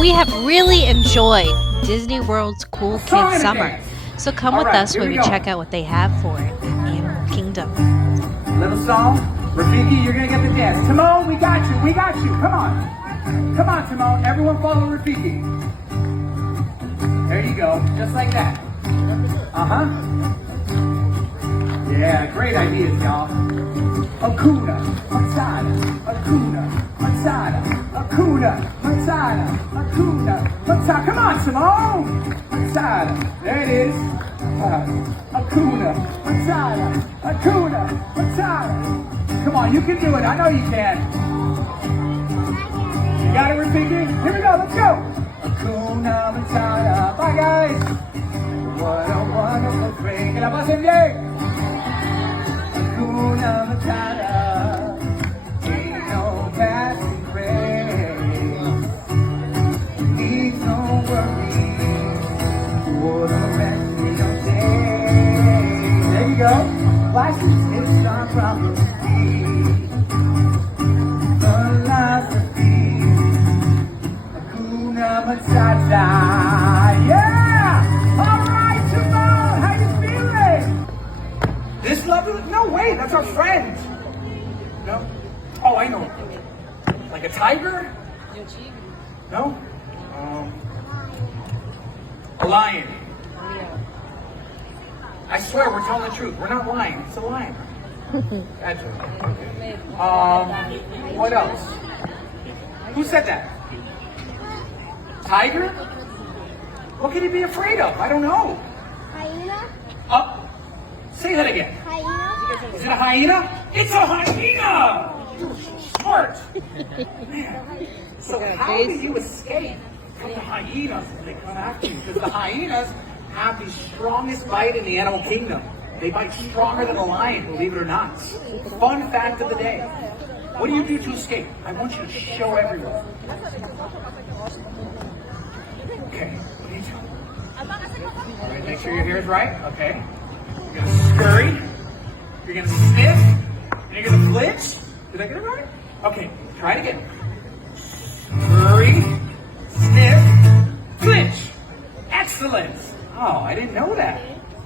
We have really enjoyed Disney World's Cool Kids Summer, so come with us when we check out what they have for it at Animal Kingdom. Little song. Rafiki, you're gonna get the dance. Timon, we got you, we got you. Come on. Come on, Timon. Everyone follow Rafiki. There you go. Just like that. Uh-huh. Yeah, great ideas, y'all. Hakuna Matata, Hakuna Matata, Hakuna Matata, Hakuna Matata. Come on, Simone! Matata, there it is. Hakuna Matata, Hakuna Matata. Come on, you can do it. I know you can. You got it, Rafiki? Here we go. Let's go. Hakuna Matata. Bye, guys. What a wonderful thing. Que la pasen bien. Hakuna Matata, ain't no passing grace, need no worries for the rest of your day. There you go. License is our property. Philosophy. Hakuna Matata. Yeah! All right, Simone, how you feeling? This lovely? No way, that's our friend. No? Oh, I know. Like a tiger? No? A lion. I swear we're telling the truth. We're not lying. It's a lion. Gotcha. Okay. What else? Who said that? Tiger? What could he be afraid of? I don't know. Hyena? Say that again. Hyena? Is it a hyena? It's a hyena! You're smart. Man. So how do you escape from the hyenas when they come after you? Because the hyenas have the strongest bite in the animal kingdom. They bite stronger than a lion, believe it or not. Fun fact of the day. What do you do to escape? I want you to show everyone. Okay, what do you do? All right, make sure your hair is right. Okay. You're gonna scurry. You're gonna sniff. And you're gonna flinch. Did I get it right? Okay, try it again. Scurry, sniff, flinch. Excellent. Oh, I didn't know that.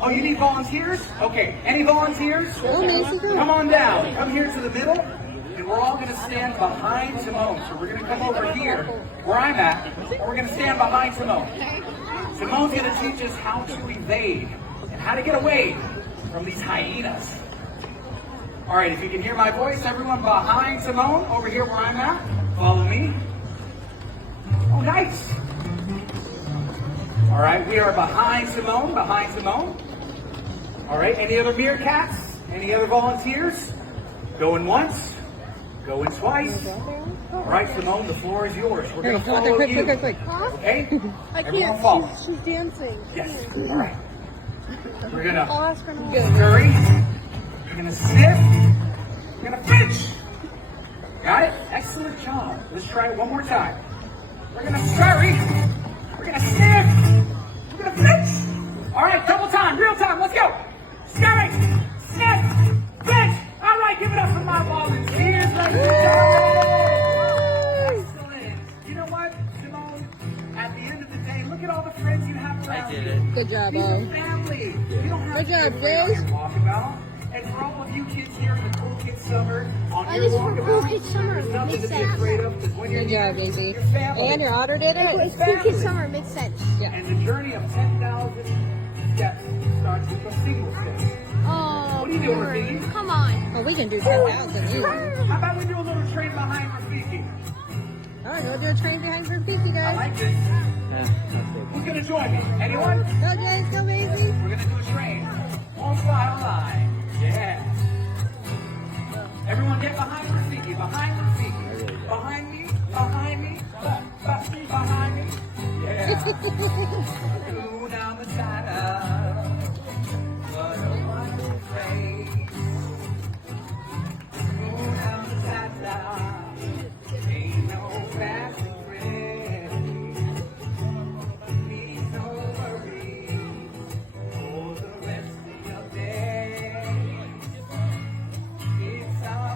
Oh, you need volunteers? Okay, any volunteers? Come on down. Come here to the middle. And we're all gonna stand behind Simone. So we're gonna come over here, where I'm at, and we're gonna stand behind Simone. Simone's gonna teach us how to evade and how to get away from these hyenas. All right, if you can hear my voice, everyone behind Simone, over here where I'm at, follow me. Oh, nice. All right, we are behind Simone, behind Simone. All right, any other meerkats? Any other volunteers? Going once, going twice. All right, Simone, the floor is yours. We're going to follow you. Huh? Okay? I Everyone can't. follow. She's dancing. Yes. All right. We're going I'll to ask her now. scurry. We're going to sniff. We're going to flinch. Got it? Excellent job. Let's try it one more time. We're going to scurry. We're going to sniff. We're going to flinch. All right, double time, real time. Let's go. Scurry, sniff, flinch. All right, give it up for my volunteers, ladies and gentlemen. Excellent. You know what, Simone? At the end of the day, look at all the friends you have around you. Good job, These Bo. are family. You don't have Good to job, be afraid on Grace. your walkabout. And for all of you kids here in the Cool Kids Summer, on I your just for walkabout, Cool Kids Summer. there's nothing Makes to be sense. afraid of, because when you're Good here, job, Daisy. your family. And your otter did it. It's Cool Kids Summer. Makes sense. Yeah. And the journey of 10,000 steps starts with a single step. Oh, What are you doing, Lord. Rafiki? Come on. Oh, we can do 10,000 here. How about we do a little train behind Rafiki? All right, go do a train behind for Pizzy, I guys. like this. Who's going to join me? Anyone? Go, Jace, go, Daisy. We're going to do a train. On file line. Yeah. Everyone get behind Rafiki. Behind Rafiki. Behind me. Behind me. Behind me. Yeah. Hakuna Matata. What a wonderful phrase. Hakuna Matata. Ain't no passing grade. Please no worries for the rest of your day. It's our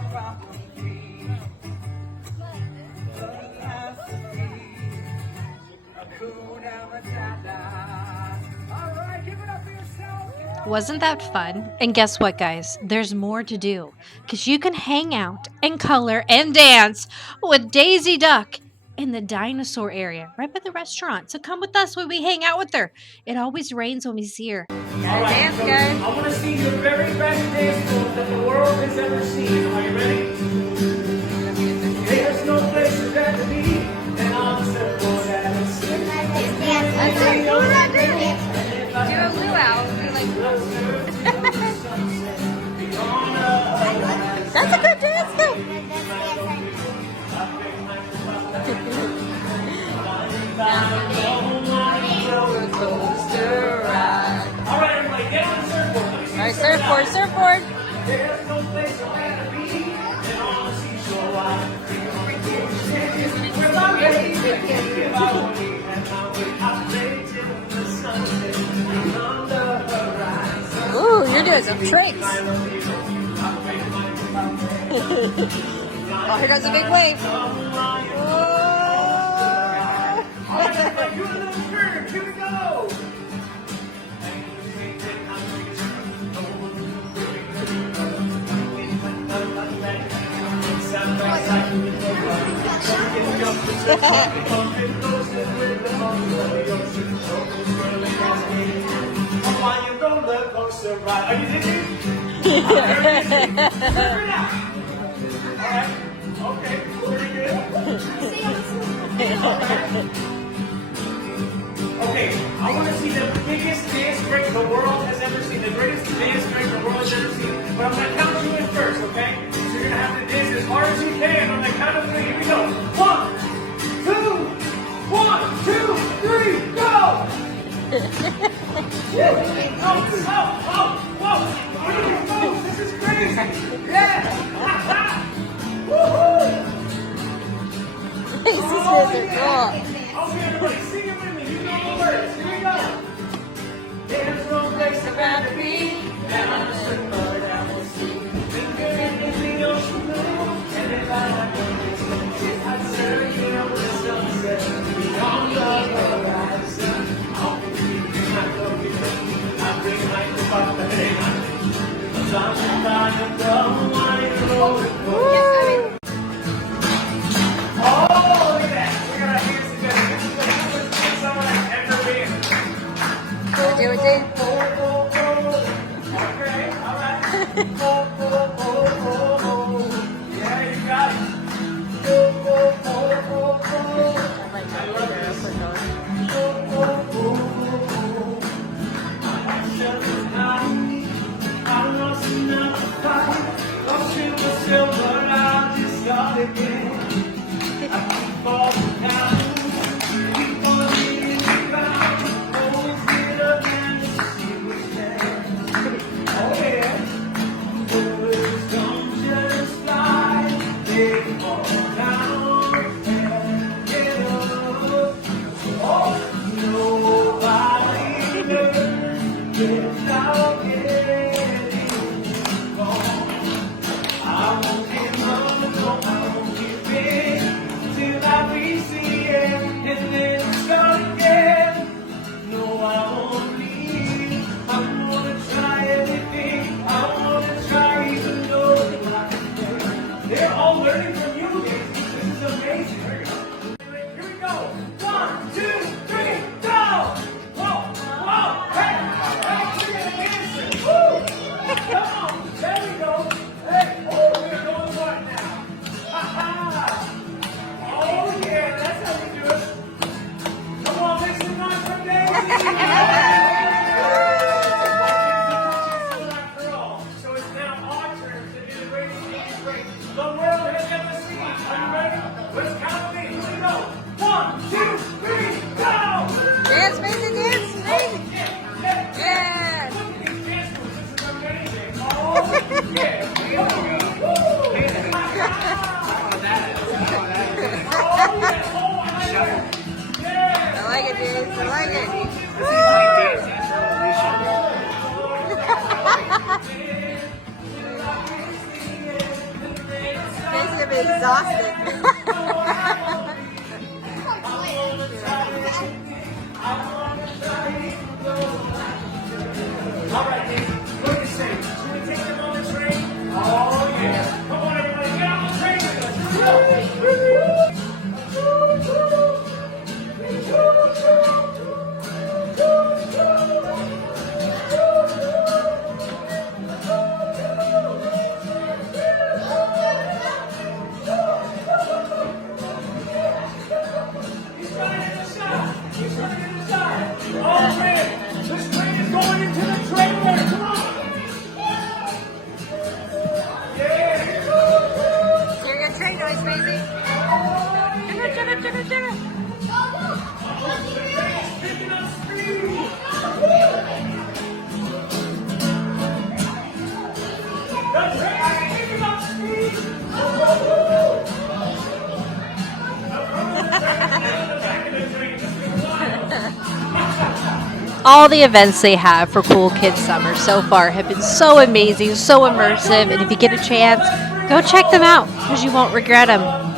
Wasn't that fun? And guess what, guys? There's more to do because you can hang out and color and dance with Daisy Duck in the dinosaur area right by the restaurant. So come with us when we hang out with her. It always rains when we see her. All right, Dance, so guys. I want to see your very best dance move that the world has ever seen. Are you ready? There's no place I'd rather be than on the surfboard at the sea. That's it. Do a luau. Be like, that's a good dance though. All right, everybody, get on the surfboard. Let me see All right, you surf surfboard, now. surfboard. There's no place I'd rather be than on the seashore. If I wait, if I wait, and I wait, I play till the sunset on the horizon. Ooh, you're doing some tricks. Oh, here goes a big wave. Whoa. All right, everybody, do a little curve. Here we go. Are you digging? Figure it out. All right. Okay. Pretty good. Okay. I want to see the biggest dance break the world has ever seen. The greatest dance break the world has ever seen. But I'm going to count you in first, okay? So you're going to have to dance as hard as you can on the count of 3. Here we go. 1, 2, 3, go! Whoa! This is crazy! Yeah! Woohoo! These sisters are cool. Okay, everybody, sing it with me. You know the words. Here we go. There's no place I'd rather be than on the surfboard at the sea. Fingering in the ocean blue, and if I had one I'd surf here with the sunset beyond the horizon. I'll bring my Oh, look at that. We're going to dance together. This is the best summer I've ever been. Do it, Dave. Okay, all right. Yeah, you got it. I love this. They're all learning from you. This is amazing. Here we go. 1, 2, 3, go! Whoa, whoa, hey, hey, look at the dancing. Woo! Come on, there we go. Hey, oh, we're going for it now. Ha ha! Oh yeah, that's how we do it. Come on, make some noise for Daisy. So it's now our turn to do the greatest dance break the world has ever seen. Are you ready? Let's count me. Here we go. 1, 2, 3, go! Dance, Mason, dance, Mason. Yeah. Look at these dance moves. This is amazing. Oh, yeah. Woo! I like it, dude. I like it. Mason's gonna be exhausted. All right, All the events they have for Cool Kids Summer so far have been so amazing, so immersive, and if you get a chance, go check them out because you won't regret them.